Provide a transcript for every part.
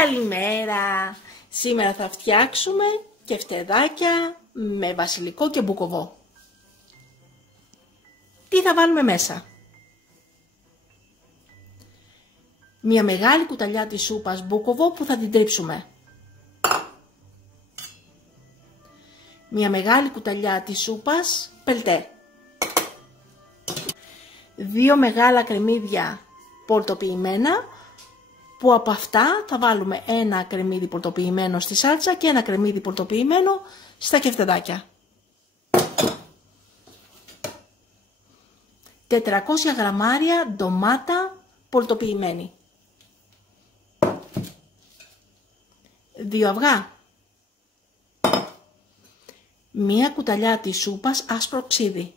Καλημέρα! Σήμερα θα φτιάξουμε κεφτεδάκια με βασιλικό και μπουκοβό. Τι θα βάλουμε μέσα? Μια μεγάλη κουταλιά της σούπας μπουκοβό που θα την τρίψουμε. Μια μεγάλη κουταλιά της σούπας πελτέ. 2 μεγάλα κρεμμύδια πορτοποιημένα, που από αυτά θα βάλουμε ένα κρεμμύδι πορτοποιημένο στη σάλτσα και ένα κρεμμύδι πορτοποιημένο στα κεφτεδάκια. 400 γραμμάρια ντομάτα πορτοποιημένη. 2 αυγά. 1 κουταλιά της σούπας άσπρο ξύδι.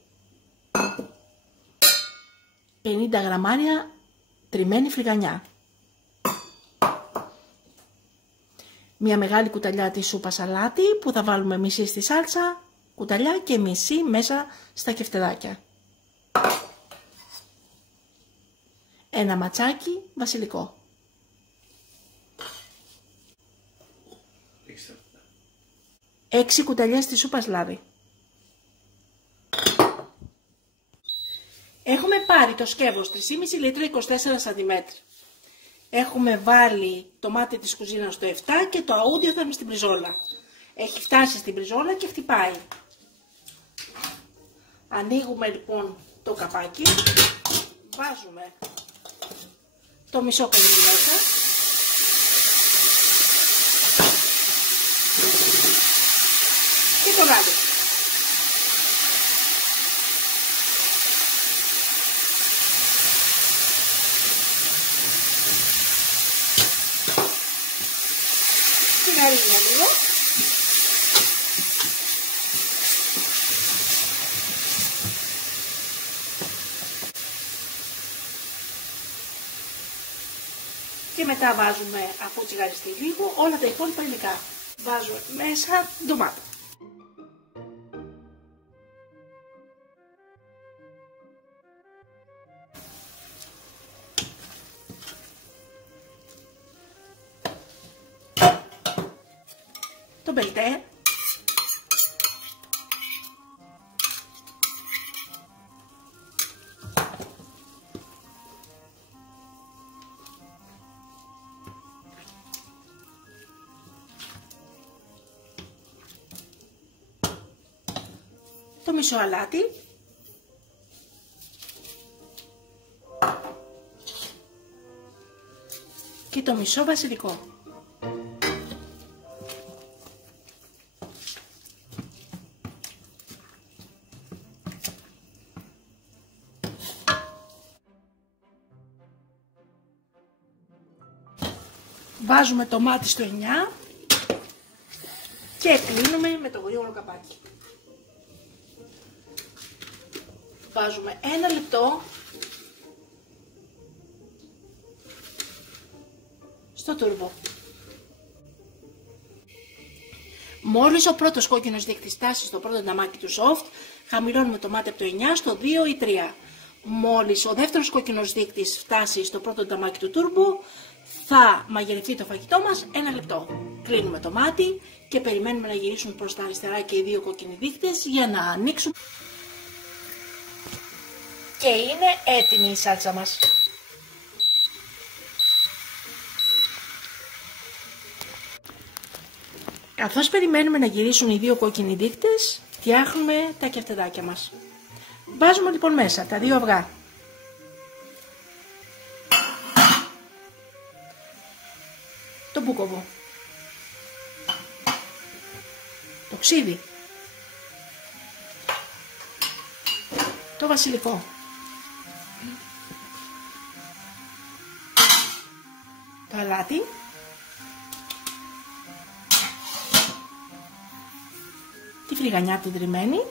50 γραμμάρια τριμμένη φρυγανιά. 1 μεγάλη κουταλιά της σούπας αλάτι που θα βάλουμε μισή στη σάλτσα, κουταλιά και μισή μέσα στα κεφτεδάκια. 1 ματσάκι βασιλικό. 6 κουταλιές της σούπας λάδι. Έχουμε πάρει το σκεύος 3,5 λίτρα 24 cm. Έχουμε βάλει το μάτι της κουζίνας στο 7 και το αούντιο θα είναι στην πριζόλα. Έχει φτάσει στην πριζόλα και χτυπάει. Ανοίγουμε λοιπόν το καπάκι. Βάζουμε το μισό κρεμμύδι μέσα. Και το λάδι. Λίγο. Και μετά βάζουμε, αφού τσιγαριστεί λίγο, όλα τα υπόλοιπα υλικά. Βάζουμε μέσα ντομάτα. Το μπελτέ, το μισό αλάτι, και το μισό βασιλικό. Βάζουμε το μάτι στο 9 και κλείνουμε με το γρήγορο καπάκι. Βάζουμε 1 λεπτό στο τούρμπο. Μόλις ο πρώτος κόκκινος δείκτης φτάσει στο πρώτο νταμάκι του soft, χαμηλώνουμε το μάτι από το 9 στο 2 ή 3. Μόλις ο δεύτερος κόκκινος δείκτης φτάσει στο πρώτο νταμάκι του τούρμπο, θα μαγειρευτεί το φαγητό μας 1 λεπτό. Κλείνουμε το μάτι και περιμένουμε να γυρίσουν προς τα αριστερά και οι 2 κόκκινοι δείκτες για να ανοίξουν. Και είναι έτοιμη η σάλτσα μας. Καθώς περιμένουμε να γυρίσουν οι 2 κόκκινοι δείκτες, φτιάχνουμε τα κεφτεδάκια μας. Βάζουμε λοιπόν μέσα τα 2 αυγά. Το μπουκοβό. Το ξύδι. Το βασιλικό. Το αλάτι. Τη φρυγανιά την τριμμένη.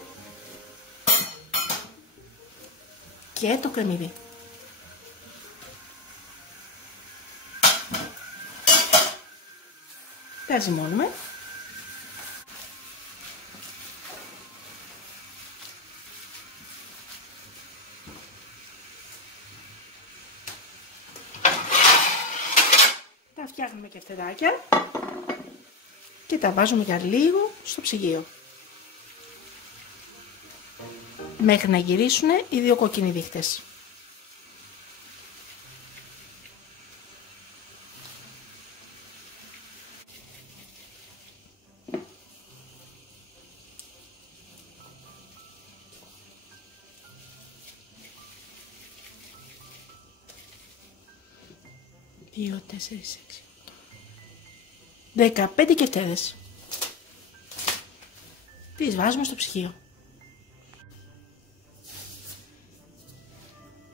Και το κρεμμύδι. Τα ζυμώνουμε. φτιάχνουμε κεφτεδάκια και τα βάζουμε για λίγο στο ψυγείο. Μέχρι να γυρίσουν οι δύο κόκκινοι δίχτες. Δύο, 4, 6, 15 κεφτέδες. Τις βάζουμε στο ψυγείο.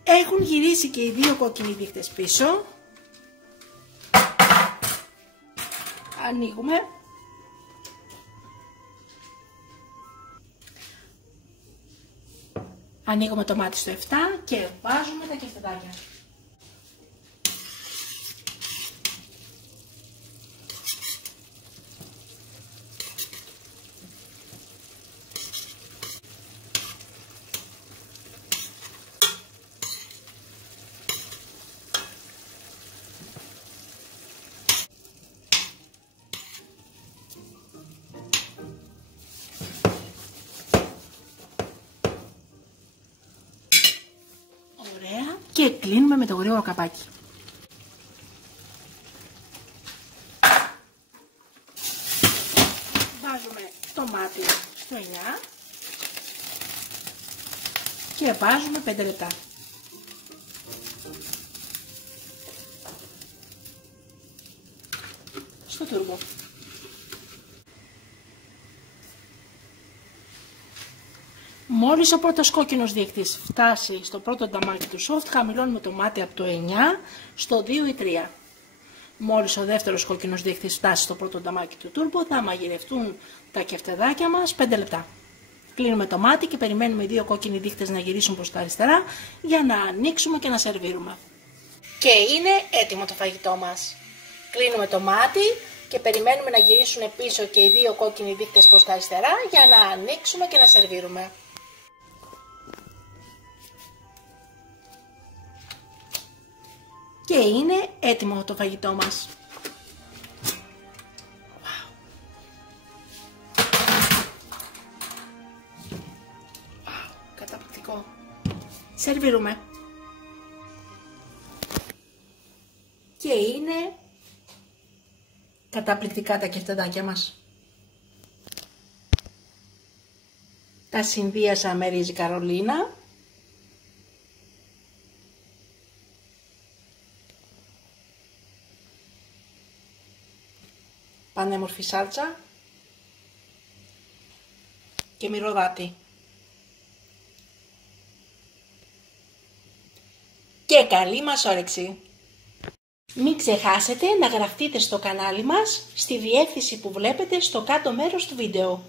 Έχουν γυρίσει και οι δύο κόκκινοι δίχτες πίσω. Ανοίγουμε. Ανοίγουμε το μάτι στο 7 και βάζουμε τα κεφτεδάκια. Και κλείνουμε με το γρήγορο καπάκι. Βάζουμε το μάτι στο 9 και βάζουμε 5 λεπτά. Στο τούρμπο. Μόλις ο πρώτος κόκκινος δείκτης φτάσει στο πρώτο νταμάκι του soft, χαμηλώνουμε το μάτι από το 9 στο 2 ή 3. Μόλις ο δεύτερος κόκκινος δείκτης φτάσει στο πρώτο νταμάκι του turbo, θα μαγειρευτούν τα κεφτεδάκια μας 5 λεπτά. Κλείνουμε το μάτι και περιμένουμε οι δύο κόκκινοι δείκτες να γυρίσουν προς τα αριστερά για να ανοίξουμε και να σερβίρουμε. Και είναι έτοιμο το φαγητό μας. Κλείνουμε το μάτι και περιμένουμε να γυρίσουν πίσω και οι δύο κόκκινοι δείκτες προς τα αριστερά για να ανοίξουμε και να σερβίρουμε. Και είναι έτοιμο το φαγητό μας. Wow. Wow, καταπληκτικό. Σερβίρουμε. Και είναι καταπληκτικά τα κεφτεδάκια μας. Τα συνδύασα με ρύζι Καρολίνα. Πανέμορφη σάλτσα και μυρωδάτη. Και καλή μας όρεξη! Μην ξεχάσετε να γραφτείτε στο κανάλι μας στη διεύθυνση που βλέπετε στο κάτω μέρος του βίντεο.